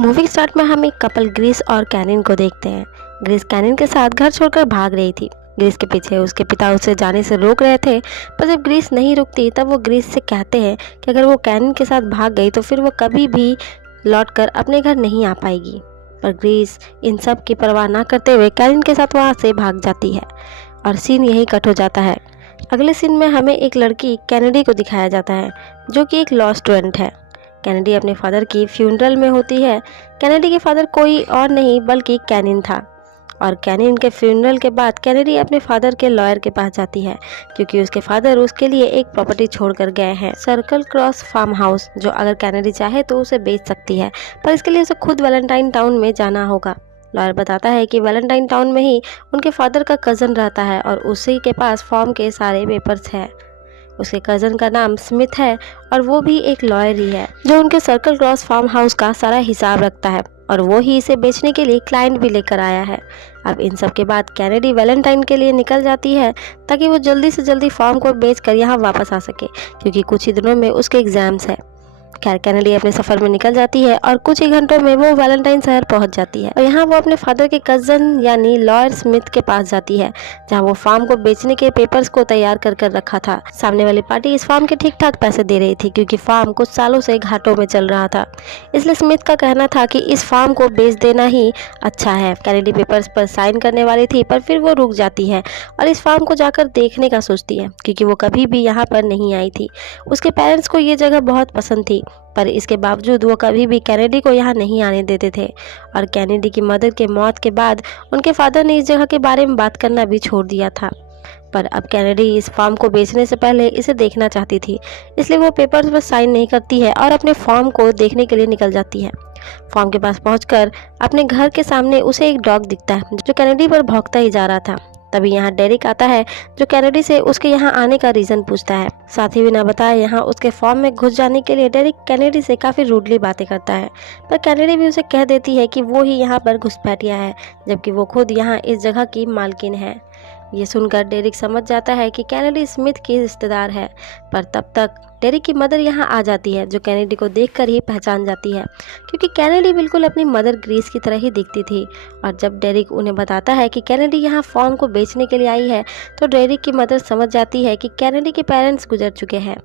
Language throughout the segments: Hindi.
मूवी स्टार्ट में हम एक कपल ग्रीस और कैनिन को देखते हैं। ग्रीस कैनिन के साथ घर छोड़कर भाग रही थी। ग्रीस के पीछे उसके पिता उसे जाने से रोक रहे थे, पर जब ग्रीस नहीं रुकती तब वो ग्रीस से कहते हैं कि अगर वो कैनिन के साथ भाग गई तो फिर वो कभी भी लौटकर अपने घर नहीं आ पाएगी। पर ग्रीस इन सब की परवाह ना करते हुए कैनिन के साथ वहाँ से भाग जाती है और सीन यही कट हो जाता है। अगले सीन में हमें एक लड़की कैनेडी को दिखाया जाता है, जो कि एक लॉ स्टूडेंट है। कैनेडी अपने फादर की फ्यूनरल में होती है। कैनेडी के फादर कोई और नहीं बल्कि कैनिन था, और कैनिन के फ्यूनरल के बाद कैनेडी अपने फादर के लॉयर के पास जाती है, क्योंकि उसके फादर उसके लिए एक प्रॉपर्टी छोड़कर गए हैं, सर्कल क्रॉस फार्म हाउस, जो अगर कैनेडी चाहे तो उसे बेच सकती है, पर इसके लिए उसे खुद वैलेंटाइन टाउन में जाना होगा। लॉयर बताता है कि वैलेंटाइन टाउन में ही उनके फादर का कज़न रहता है और उसी के पास फॉर्म के सारे पेपर्स हैं। उसके कज़न का नाम स्मिथ है और वो भी एक लॉयर ही है, जो उनके सर्कल क्रॉस फार्म हाउस का सारा हिसाब रखता है, और वो ही इसे बेचने के लिए क्लाइंट भी लेकर आया है। अब इन सब के बाद कैनेडी वैलेंटाइन के लिए निकल जाती है, ताकि वो जल्दी से जल्दी फॉर्म को बेचकर यहाँ वापस आ सके, क्योंकि कुछ ही दिनों में उसके एग्जाम्स है। खैर, कैनेडी अपने सफ़र में निकल जाती है और कुछ ही घंटों में वो वैलेंटाइन शहर पहुंच जाती है, और यहाँ वो अपने फादर के कज़न यानी लॉयर स्मिथ के पास जाती है, जहाँ वो फार्म को बेचने के पेपर्स को तैयार कर रखा था। सामने वाली पार्टी इस फार्म के ठीक ठाक पैसे दे रही थी, क्योंकि फार्म कुछ सालों से घाटों में चल रहा था। इसलिए स्मिथ का कहना था कि इस फार्म को बेच देना ही अच्छा है। कैनेडी पेपर्स पर साइन करने वाली थी, पर फिर वो रुक जाती है और इस फार्म को जाकर देखने का सोचती है, क्योंकि वो कभी भी यहाँ पर नहीं आई थी। उसके पेरेंट्स को ये जगह बहुत पसंद थी, पर इसके बावजूद वो कभी भी कैनेडी को यहाँ नहीं आने देते थे, और कैनेडी की मदर के मौत के बाद उनके फादर ने इस जगह के बारे में बात करना भी छोड़ दिया था। पर अब कैनेडी इस फार्म को बेचने से पहले इसे देखना चाहती थी, इसलिए वो पेपर्स पर साइन नहीं करती है और अपने फॉर्म को देखने के लिए निकल जाती है। फॉर्म के पास पहुंचकर अपने घर के सामने उसे एक डॉग दिखता है, जो कैनेडी पर भौंकता ही जा रहा था। तभी यहाँ डेरिक आता है, जो कैनेडी से उसके यहाँ आने का रीज़न पूछता है। साथ ही बिना बताए यहाँ उसके फॉर्म में घुस जाने के लिए डेरिक कैनेडी से काफ़ी रूडली बातें करता है, पर कैनेडी भी उसे कह देती है कि वो ही यहाँ पर घुसपैठिया है, जबकि वो खुद यहाँ इस जगह की मालकिन है। ये सुनकर डेरिक समझ जाता है कि कैनेडी स्मिथ की रिश्तेदार है, पर तब तक डेरिक की मदर यहाँ आ जाती है, जो कैनेडी को देखकर ही पहचान जाती है, क्योंकि कैनेडी बिल्कुल अपनी मदर ग्रीस की तरह ही दिखती थी। और जब डेरिक उन्हें बताता है कि कैनेडी यहाँ फॉर्म को बेचने के लिए आई है, तो डेरिक की मदर समझ जाती है कि कैनेडी के पेरेंट्स गुजर चुके हैं।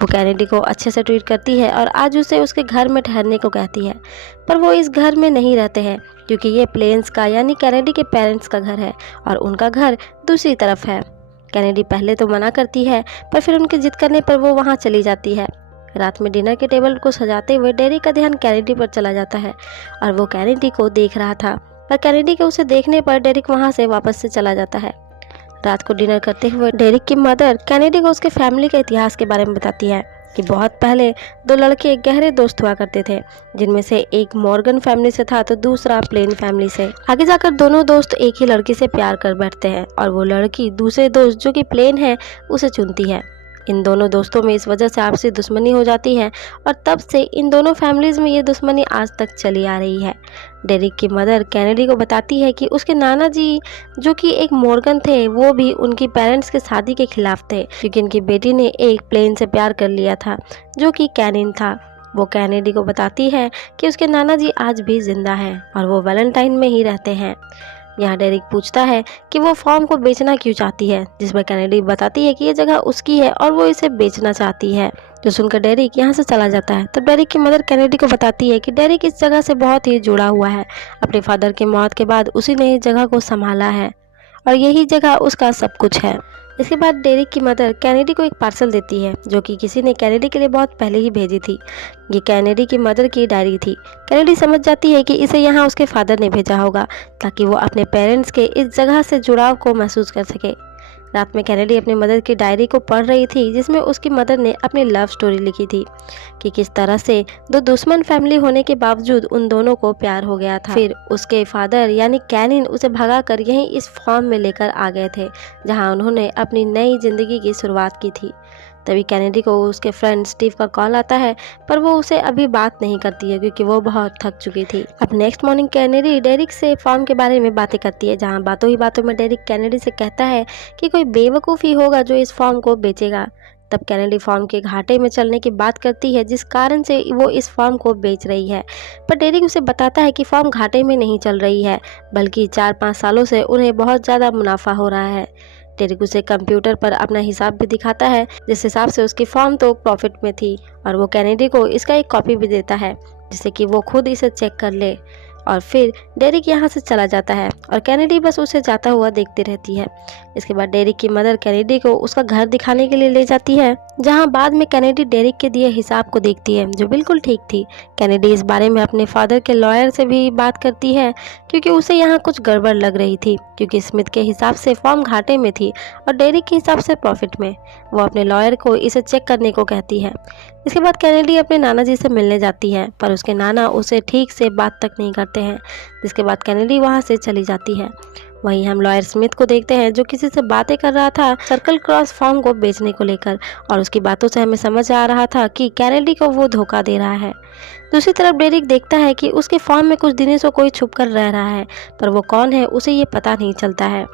वो कैनेडी को अच्छे से ट्रीट करती है और आज उसे उसके घर में ठहरने को कहती है, पर वो इस घर में नहीं रहते हैं, क्योंकि ये प्लेन्स का यानी कैनेडी के पेरेंट्स का घर है और उनका घर दूसरी तरफ है। कैनेडी पहले तो मना करती है, पर फिर उनके जिद करने पर वो वहाँ चली जाती है। रात में डिनर के टेबल को सजाते हुए डेरिक का ध्यान कैनेडी पर चला जाता है, और वो कैनेडी को देख रहा था, पर कैनेडी के उसे देखने पर डेरिक वहाँ से वापस से चला जाता है। रात को डिनर करते हुए डेरिक की मदर कैनेडी को उसके फैमिली के इतिहास के बारे में बताती है कि बहुत पहले दो लड़के गहरे दोस्त हुआ करते थे, जिनमें से एक मॉर्गन फैमिली से था तो दूसरा प्लेन फैमिली से। आगे जाकर दोनों दोस्त एक ही लड़की से प्यार कर बैठते हैं, और वो लड़की दूसरे दोस्त जो कि प्लेन है उसे चुनती है। इन दोनों दोस्तों में इस वजह से आपसी दुश्मनी हो जाती है, और तब से इन दोनों फैमिलीज़ में ये दुश्मनी आज तक चली आ रही है। डेरिक की मदर कैनेडी को बताती है कि उसके नाना जी जो कि एक मॉर्गन थे, वो भी उनकी पेरेंट्स के शादी के खिलाफ थे, क्योंकि इनकी बेटी ने एक प्लेन से प्यार कर लिया था, जो कि कैनिन था। वो कैनेडी को बताती है कि उसके नाना जी आज भी जिंदा हैं और वो वैलेंटाइन में ही रहते हैं। यहाँ डेरिक पूछता है कि वो फॉर्म को बेचना क्यों चाहती है, जिस पर कैनेडी बताती है कि ये जगह उसकी है और वो इसे बेचना चाहती है। जो सुनकर डेरिक यहाँ से चला जाता है, तब डेरिक की मदर कैनेडी को बताती है कि डेरिक इस जगह से बहुत ही जुड़ा हुआ है। अपने फादर की मौत के बाद उसी ने इस जगह को संभाला है और यही जगह उसका सब कुछ है। इसके बाद डेरिक की मदर कैनेडी को एक पार्सल देती है, जो कि किसी ने कैनेडी के लिए बहुत पहले ही भेजी थी। ये कैनेडी की मदर की डायरी थी। कैनेडी समझ जाती है कि इसे यहाँ उसके फादर ने भेजा होगा, ताकि वो अपने पेरेंट्स के इस जगह से जुड़ाव को महसूस कर सके। रात में कैनेडी अपनी मदर की डायरी को पढ़ रही थी, जिसमें उसकी मदर ने अपनी लव स्टोरी लिखी थी कि किस तरह से दो दुश्मन फैमिली होने के बावजूद उन दोनों को प्यार हो गया था। फिर उसके फादर यानी कैनिन उसे भगाकर यहीं इस फॉर्म में लेकर आ गए थे, जहां उन्होंने अपनी नई जिंदगी की शुरुआत की थी। तभी कैनेडी को उसके फ्रेंड स्टीव का कॉल आता है, पर वो उसे अभी बात नहीं करती है, क्योंकि वो बहुत थक चुकी थी। अब नेक्स्ट मॉर्निंग कैनेडी डेरिक से फॉर्म के बारे में बातें करती है, जहां बातों ही बातों में डेरिक कैनेडी से कहता है कि कोई बेवकूफ़ ही होगा जो इस फॉर्म को बेचेगा। तब कैनेडी फॉर्म के घाटे में चलने की बात करती है, जिस कारण से वो इस फॉर्म को बेच रही है। पर डेरिक उसे बताता है कि फॉर्म घाटे में नहीं चल रही है, बल्कि 4-5 सालों से उन्हें बहुत ज़्यादा मुनाफा हो रहा है। डेरिक उसे कंप्यूटर पर अपना हिसाब भी दिखाता है, जिस हिसाब से उसकी फॉर्म तो प्रॉफिट में थी, और वो कैनेडी को इसका एक कॉपी भी देता है जिससे कि वो खुद इसे चेक कर ले। और फिर डेरिक यहाँ से चला जाता है और कैनेडी बस उसे जाता हुआ देखती रहती है। इसके बाद डेरिक की मदर कैनेडी को उसका घर दिखाने के लिए ले जाती है, जहाँ बाद में कैनेडी डेरिक के दिए हिसाब को देखती है जो बिल्कुल ठीक थी। कैनेडी इस बारे में अपने फादर के लॉयर से भी बात करती है, क्योंकि उसे यहाँ कुछ गड़बड़ लग रही थी, क्योंकि स्मिथ के हिसाब से फॉर्म घाटे में थी और डेरिक के हिसाब से प्रॉफिट में। वो अपने लॉयर को इसे चेक करने को कहती है। इसके बाद कैनेडी अपने नाना जी से मिलने जाती है, पर उसके नाना उसे ठीक से बात तक नहीं करते हैं, जिसके बाद कैनेडी वहाँ से चली जाती है। वहीं हम लॉयर स्मिथ को देखते हैं, जो किसी से बातें कर रहा था सर्कल क्रॉस फॉर्म को बेचने को लेकर, और उसकी बातों से हमें समझ आ रहा था कि कैनेडी को वो धोखा दे रहा है। दूसरी तरफ डेरिक देखता है कि उसके फॉर्म में कुछ दिनों से कोई छुप कर रह रहा है, पर वो कौन है उसे ये पता नहीं चलता है।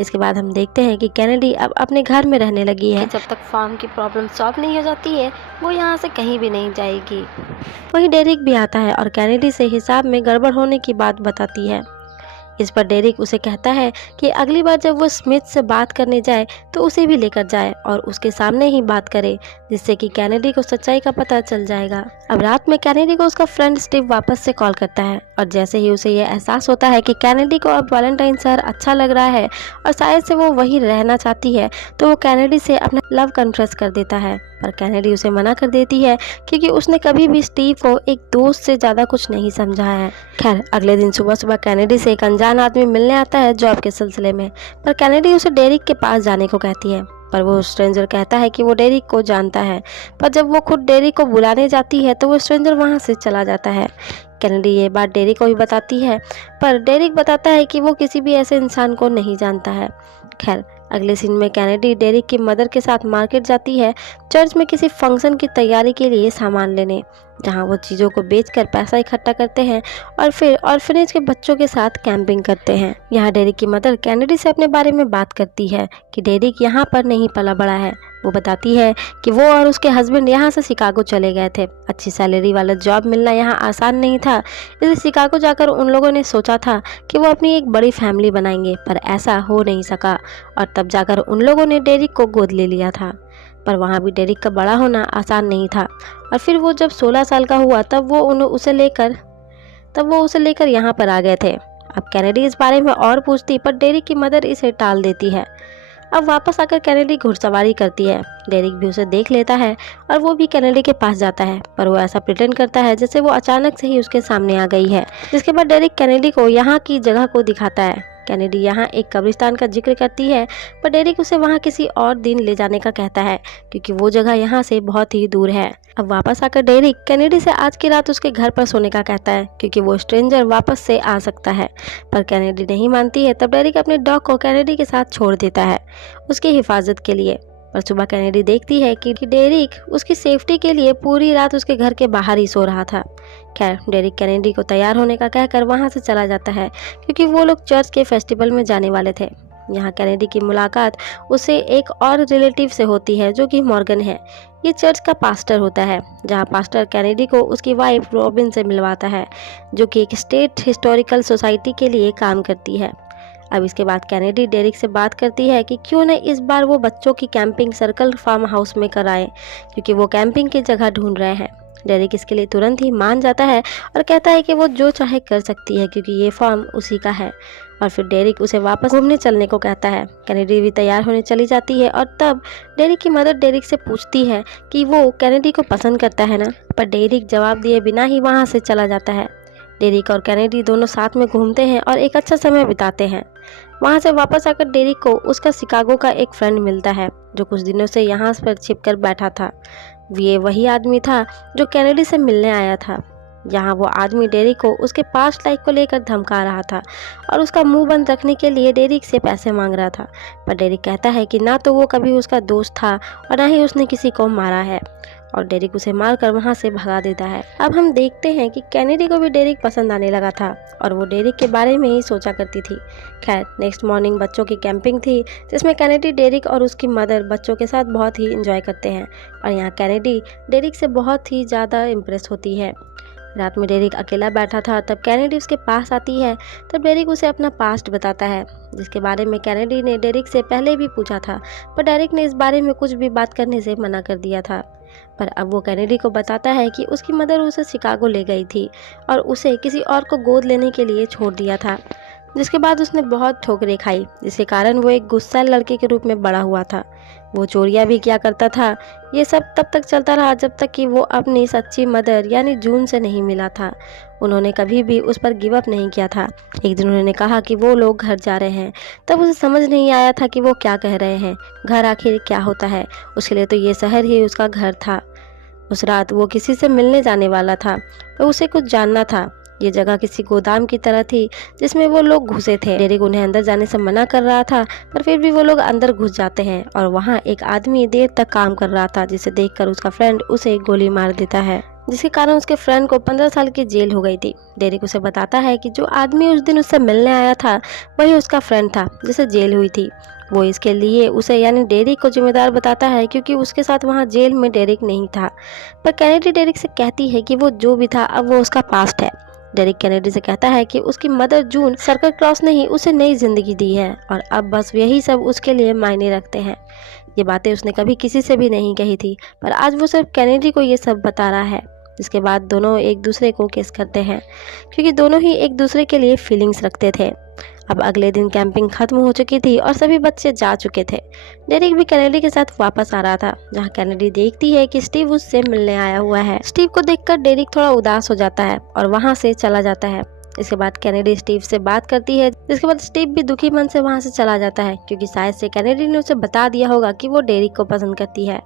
इसके बाद हम देखते हैं कि कैनेडी अब अपने घर में रहने लगी है। जब तक फॉर्म की प्रॉब्लम सॉल्व नहीं हो जाती है, वो यहाँ से कहीं भी नहीं जाएगी। वहीं डेरिक भी आता है और कैनेडी से हिसाब में गड़बड़ होने की बात बताती है। इस पर डेरिक उसे कहता है कि अगली बार जब वो स्मिथ से बात करने जाए तो उसे भी लेकर जाए और उसके सामने ही बात करे, जिससे कि कैनेडी को सच्चाई का पता चल जाएगा। अब रात में कैनेडी को उसका फ्रेंड स्टीव वापस से कॉल करता है, और जैसे ही उसे यह एहसास होता है कि कैनेडी को अब वैलेंटाइन शहर अच्छा लग रहा है और शायद से वो वहीं रहना चाहती है, तो वो कैनेडी से अपना लव कन्फेस कर देता है। पर कैनेडी उसे मना कर देती है, क्योंकि उसने कभी भी स्टीव को एक दोस्त से ज़्यादा कुछ नहीं समझा है। खैर, अगले दिन सुबह सुबह कैनेडी से एक अनजान आदमी मिलने आता है जॉब के सिलसिले में, पर कैनेडी उसे डेरिक के पास जाने को कहती है, पर वो स्ट्रेंजर कहता है कि वो डेरिक को जानता है। पर जब वो खुद डेरिक को बुलाने जाती है तो वो स्ट्रेंजर वहाँ से चला जाता है। कैनेडी ये बात डेरिक को भी बताती है, पर डेरिक बताता है कि वो किसी भी ऐसे इंसान को नहीं जानता है। खैर, अगले सीन में कैनेडी डेरिक की मदर के साथ मार्केट जाती है, चर्च में किसी फंक्शन की तैयारी के लिए सामान लेने, जहां वो चीज़ों को बेचकर पैसा इकट्ठा करते हैं और फिर ऑर्फनेज के बच्चों के साथ कैंपिंग करते हैं। यहाँ डेरिक की मदर कैनेडी से अपने बारे में बात करती है कि डेरिक यहाँ पर नहीं पला बड़ा है। वो बताती है कि वो और उसके हस्बैंड यहाँ से शिकागो चले गए थे। अच्छी सैलरी वाला जॉब मिलना यहाँ आसान नहीं था, इसलिए शिकागो जाकर उन लोगों ने सोचा था कि वो अपनी एक बड़ी फैमिली बनाएंगे, पर ऐसा हो नहीं सका, और तब जाकर उन लोगों ने डेरिक को गोद ले लिया था। पर वहाँ भी डेरिक का बड़ा होना आसान नहीं था, और फिर वो जब 16 साल का हुआ तब वो उसे लेकर यहाँ पर आ गए थे। अब कैनेडी इस बारे में और पूछती, पर डेरिक की मदर इसे टाल देती है। अब वापस आकर कैनेडी घुड़सवारी करती है। डेरिक भी उसे देख लेता है और वो भी कैनेडी के पास जाता है, पर वो ऐसा प्रिटेंड करता है जैसे वो अचानक से ही उसके सामने आ गई है। जिसके बाद डेरिक कैनेडी को यहाँ की जगह को दिखाता है। कैनेडी यहाँ एक कब्रिस्तान का जिक्र करती है, पर डेरिक उसे वहाँ किसी और दिन ले जाने का कहता है, क्योंकि वो जगह यहाँ से बहुत ही दूर है। अब वापस आकर डेरिक कैनेडी से आज की रात उसके घर पर सोने का कहता है, क्योंकि वो स्ट्रेंजर वापस से आ सकता है। पर कैनेडी नहीं मानती है। तब डेरिक अपने डॉग को कैनेडी के साथ छोड़ देता है उसकी हिफाजत के लिए। पर सुबह कैनेडी देखती है कि डेरिक उसकी सेफ्टी के लिए पूरी रात उसके घर के बाहर ही सो रहा था। खैर, डेरिक कैनेडी को तैयार होने का कहकर वहां से चला जाता है, क्योंकि वो लोग चर्च के फेस्टिवल में जाने वाले थे। यहाँ कैनेडी की मुलाकात उसे एक और रिलेटिव से होती है, जो कि मॉर्गन है। ये चर्च का पास्टर होता है, जहाँ पास्टर कैनेडी को उसकी वाइफ रॉबिन से मिलवाता है, जो कि एक स्टेट हिस्टोरिकल सोसाइटी के लिए काम करती है। अब इसके बाद कैनेडी डेरिक से बात करती है कि क्यों न इस बार वो बच्चों की कैंपिंग सर्कल फार्म हाउस में कराए, क्योंकि वो कैंपिंग की जगह ढूंढ रहे हैं। डेरिक इसके लिए तुरंत ही मान जाता है और कहता है कि वो जो चाहे कर सकती है, क्योंकि ये फार्म उसी का है। और फिर डेरिक उसे वापस घूमने चलने को कहता है। कैनेडी भी तैयार होने चली जाती है, और तब डेरिक की मदर डेरिक से पूछती है कि वो कैनेडी को पसंद करता है ना, पर डेरिक जवाब दिए बिना ही वहाँ से चला जाता है। डेरिक और कैनेडी दोनों साथ में घूमते हैं और एक अच्छा समय बिताते हैं। वहाँ से वापस आकर डेरिक को उसका शिकागो का एक फ्रेंड मिलता है, जो कुछ दिनों से यहाँ पर छिपकर बैठा था। ये वही आदमी था जो कैनेडी से मिलने आया था। यहाँ वो आदमी डेरिक को उसके पास्ट लाइफ को लेकर धमका रहा था और उसका मुंह बंद रखने के लिए डेरिक से पैसे मांग रहा था। पर डेरिक कहता है कि ना तो वो कभी उसका दोस्त था और ना ही उसने किसी को मारा है, और डेरिक उसे मारकर वहाँ से भगा देता है। अब हम देखते हैं कि कैनेडी को भी डेरिक पसंद आने लगा था और वो डेरिक के बारे में ही सोचा करती थी। खैर, नेक्स्ट मॉर्निंग बच्चों की कैंपिंग थी जिसमें कैनेडी, डेरिक और उसकी मदर बच्चों के साथ बहुत ही इंजॉय करते हैं और यहाँ कैनेडी डेरिक से बहुत ही ज़्यादा इम्प्रेस होती है। रात में डेरिक अकेला बैठा था, तब कैनेडी उसके पास आती है। तब डेरिक उसे अपना पास्ट बताता है जिसके बारे में कैनेडी ने डेरिक से पहले भी पूछा था, पर डेरिक ने इस बारे में कुछ भी बात करने से मना कर दिया था। पर अब वो कैनेडी को बताता है कि उसकी मदर उसे शिकागो ले गई थी और उसे किसी और को गोद लेने के लिए छोड़ दिया था, जिसके बाद उसने बहुत ठोकरें खाई, जिसके कारण वो एक गुस्सा लड़के के रूप में बड़ा हुआ था। वो चोरियां भी किया करता था। ये सब तब तक चलता रहा जब तक कि वो अपनी सच्ची मदर यानी जून से नहीं मिला था। उन्होंने कभी भी उस पर गिव अप नहीं किया था। एक दिन उन्होंने कहा कि वो लोग घर जा रहे हैं, तब उसे समझ नहीं आया था कि वो क्या कह रहे हैं। घर आखिर क्या होता है? उसके लिए तो ये शहर ही उसका घर था। उस रात वो किसी से मिलने जाने वाला था, तो उसे कुछ जानना था। ये जगह किसी गोदाम की तरह थी जिसमें वो लोग घुसे थे। डेरिक उन्हें अंदर जाने से मना कर रहा था, पर फिर भी वो लोग अंदर घुस जाते हैं और वहाँ एक आदमी देर तक काम कर रहा था, जिसे देखकर उसका फ्रेंड उसे गोली मार देता है, जिसके कारण उसके फ्रेंड को 15 साल की जेल हो गई थी। डेरिक उसे बताता है कि जो आदमी उस दिन उससे मिलने आया था वही उसका फ्रेंड था जिसे जेल हुई थी। वो इसके लिए उसे यानी डेरिक को जिम्मेदार बताता है क्योंकि उसके साथ वहाँ जेल में डेरिक नहीं था। पर कैनेडी डेरिक से कहती है कि वो जो भी था अब वो उसका पास्ट है। डेरिक कैनेडी से कहता है कि उसकी मदर जून सर्कल क्रॉस ने ही उसे नई जिंदगी दी है और अब बस यही सब उसके लिए मायने रखते हैं। ये बातें उसने कभी किसी से भी नहीं कही थी, पर आज वो सिर्फ कैनेडी को ये सब बता रहा है। जिसके बाद दोनों एक दूसरे को किस करते हैं क्योंकि दोनों ही एक दूसरे के लिए फीलिंग्स रखते थे। अब अगले दिन कैंपिंग खत्म हो चुकी थी और सभी बच्चे जा चुके थे। डेरिक भी कैनेडी के साथ वापस आ रहा था, जहां कैनेडी देखती है कि स्टीव उससे मिलने आया हुआ है। स्टीव को देखकर डेरिक थोड़ा उदास हो जाता है और वहां से चला जाता है। इसके बाद कैनेडी स्टीव से बात करती है, जिसके बाद स्टीव भी दुखी मन से वहां से चला जाता है क्योंकि शायद से कैनेडी ने उसे बता दिया होगा कि वो डेरिक को पसंद करती है।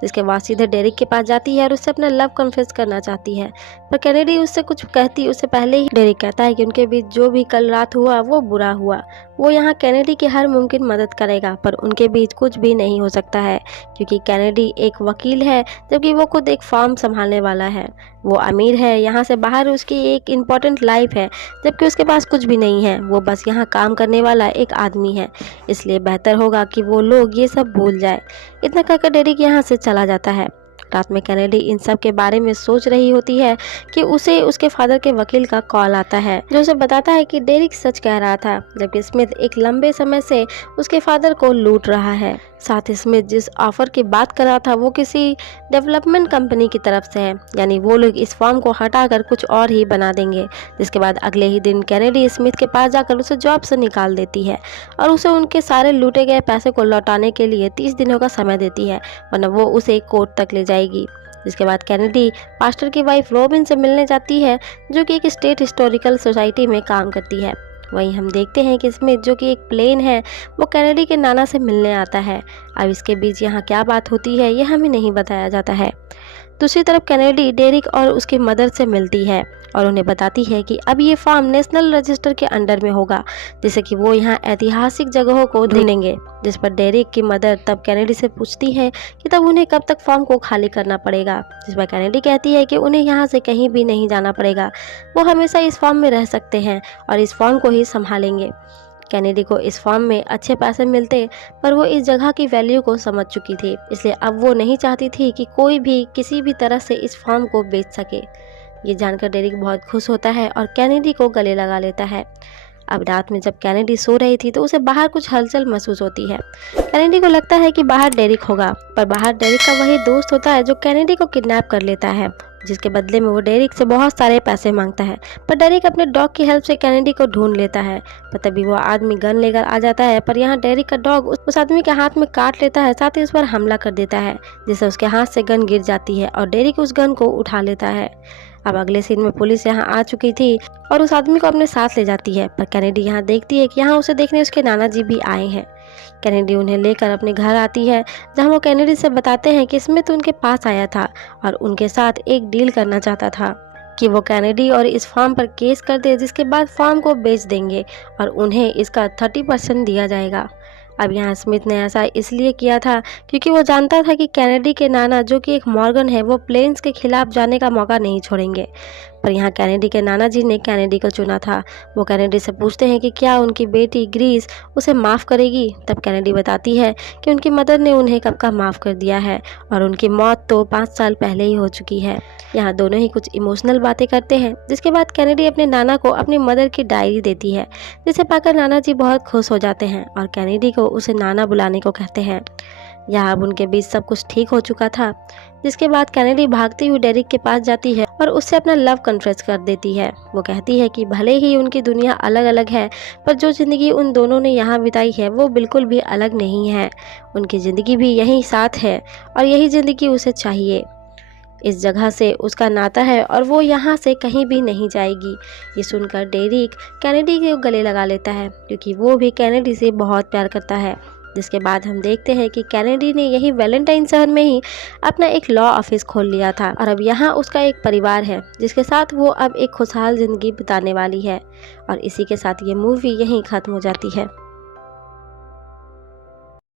जिसके बाद सीधे डेरिक के पास जाती है और उससे अपना लव कन्फेस करना चाहती है, पर कैनेडी उससे कुछ कहती उससे पहले ही डेरिक कहता है कि उनके बीच जो भी कल रात हुआ वो बुरा हुआ। वो यहाँ कैनेडी की हर मुमकिन मदद करेगा, पर उनके बीच कुछ भी नहीं हो सकता है क्योंकि कैनेडी एक वकील है जबकि वो खुद एक फार्म संभालने वाला है। वो अमीर है, यहाँ से बाहर उसकी एक इम्पोर्टेंट लाइफ है जबकि उसके पास कुछ भी नहीं है। वो बस यहाँ काम करने वाला एक आदमी है, इसलिए बेहतर होगा कि वो लोग ये सब भूल जाए। इतना कहकर डेरिक यहाँ से चला जाता है। रात में कैनेडी इन सब के बारे में सोच रही होती है कि उसे उसके फादर के वकील का कॉल आता है, जो उसे बताता है कि डेरिक सच कह रहा था जबकि स्मिथ एक लंबे समय से उसके फादर को लूट रहा है। साथ ही स्मिथ जिस ऑफर की बात कर रहा था वो किसी डेवलपमेंट कंपनी की तरफ से है, यानी वो लोग इस फॉर्म को हटाकर कुछ और ही बना देंगे। जिसके बाद अगले ही दिन कैनेडी स्मिथ के पास जाकर उसे जॉब से निकाल देती है और उसे उनके सारे लूटे गए पैसे को लौटाने के लिए 30 दिनों का समय देती है, वरना वो उसे कोर्ट तक ले जाएगी। जिसके बाद कैनेडी पास्टर की वाइफ रॉबिन से मिलने जाती है, जो कि एक स्टेट हिस्टोरिकल सोसाइटी में काम करती है। वहीं हम देखते हैं कि स्मिथ जो कि एक प्लेन है वो कैनेडी के नाना से मिलने आता है। अब इसके बीच यहाँ क्या बात होती है ये हमें नहीं बताया जाता है। दूसरी तरफ कैनेडी डेरिक और उसकी मदर से मिलती है और उन्हें बताती है कि अब ये फार्म नेशनल रजिस्टर के अंडर में होगा, जिससे कि वो यहाँ ऐतिहासिक जगहों को ढूंढेंगे। जिस पर डेरिक की मदर तब कैनेडी से पूछती है कि तब उन्हें कब तक फार्म को खाली करना पड़ेगा, जिस पर कैनेडी कहती है कि उन्हें यहाँ से कहीं भी नहीं जाना पड़ेगा, वो हमेशा इस फार्म में रह सकते हैं और इस फार्म को ही संभालेंगे। कैनेडी को इस फार्म में अच्छे पैसे मिलते, पर वो इस जगह की वैल्यू को समझ चुकी थी, इसलिए अब वो नहीं चाहती थी कि कोई भी किसी भी तरह से इस फार्म को बेच सके। ये जानकर डेरिक बहुत खुश होता है और कैनेडी को गले लगा लेता है। अब रात में जब कैनेडी सो रही थी तो उसे बाहर कुछ हलचल महसूस होती है। कैनेडी को लगता है कि बाहर डेरिक होगा, पर बाहर डेरिक का वही दोस्त होता है जो कैनेडी को किडनैप कर लेता है, जिसके बदले में वो डेरिक से बहुत सारे पैसे मांगता है। पर डेरिक अपने डॉग की हेल्प से कैनेडी को ढूंढ लेता है, पर तभी वो आदमी गन लेकर आ जाता है। पर यहाँ डेरिक का डॉग उस आदमी के हाथ में काट लेता है, साथ ही उस पर हमला कर देता है, जिससे उसके हाथ से गन गिर जाती है और डेरिक उस गन को उठा लेता है। अब अगले सीन में पुलिस यहाँ आ चुकी थी और उस आदमी को अपने साथ ले जाती है, पर कैनेडी यहाँ देखती है कि यहाँ उसे देखने उसके नाना जी भी आए हैं। कैनेडी उन्हें लेकर अपने घर आती है, जहाँ वो कैनेडी से बताते हैं कि स्मिथ उनके पास आया था और उनके साथ एक डील करना चाहता था कि वो कैनेडी और इस फार्म पर केस कर दे, जिसके बाद फार्म को बेच देंगे और उन्हें इसका 30% दिया जाएगा। अब यहाँ स्मिथ ने ऐसा इसलिए किया था क्योंकि वो जानता था कि कैनेडी के नाना जो कि एक मॉर्गन है वो प्लेन्स के खिलाफ जाने का मौका नहीं छोड़ेंगे। पर यहाँ कैनेडी के नाना जी ने कैनेडी को चुना था। वो कैनेडी से पूछते हैं कि क्या उनकी बेटी ग्रीस उसे माफ़ करेगी। तब कैनेडी बताती है कि उनकी मदर ने उन्हें कब का माफ़ कर दिया है और उनकी मौत तो 5 साल पहले ही हो चुकी है। यहाँ दोनों ही कुछ इमोशनल बातें करते हैं, जिसके बाद कैनेडी अपने नाना को अपनी मदर की डायरी देती है, जिसे पाकर नाना जी बहुत खुश हो जाते हैं और कैनेडी को उसे नाना बुलाने को कहते हैं। यहाँ अब उनके बीच सब कुछ ठीक हो चुका था, जिसके बाद कैनेडी भागती हुई डेरिक के पास जाती है और उससे अपना लव कन्फेस कर देती है। वो कहती है कि भले ही उनकी दुनिया अलग अलग है, पर जो ज़िंदगी उन दोनों ने यहाँ बिताई है वो बिल्कुल भी अलग नहीं है। उनकी ज़िंदगी भी यहीं साथ है और यही ज़िंदगी उसे चाहिए। इस जगह से उसका नाता है और वो यहाँ से कहीं भी नहीं जाएगी। ये सुनकर डेरिक कैनेडी के गले लगा लेता है क्योंकि वो भी कैनेडी से बहुत प्यार करता है। जिसके बाद हम देखते हैं कि कैनेडी ने यही वैलेंटाइन शहर में ही अपना एक लॉ ऑफिस खोल लिया था और अब यहाँ उसका एक परिवार है, जिसके साथ वो अब एक खुशहाल ज़िंदगी बिताने वाली है। और इसी के साथ ये मूवी यहीं ख़त्म हो जाती है।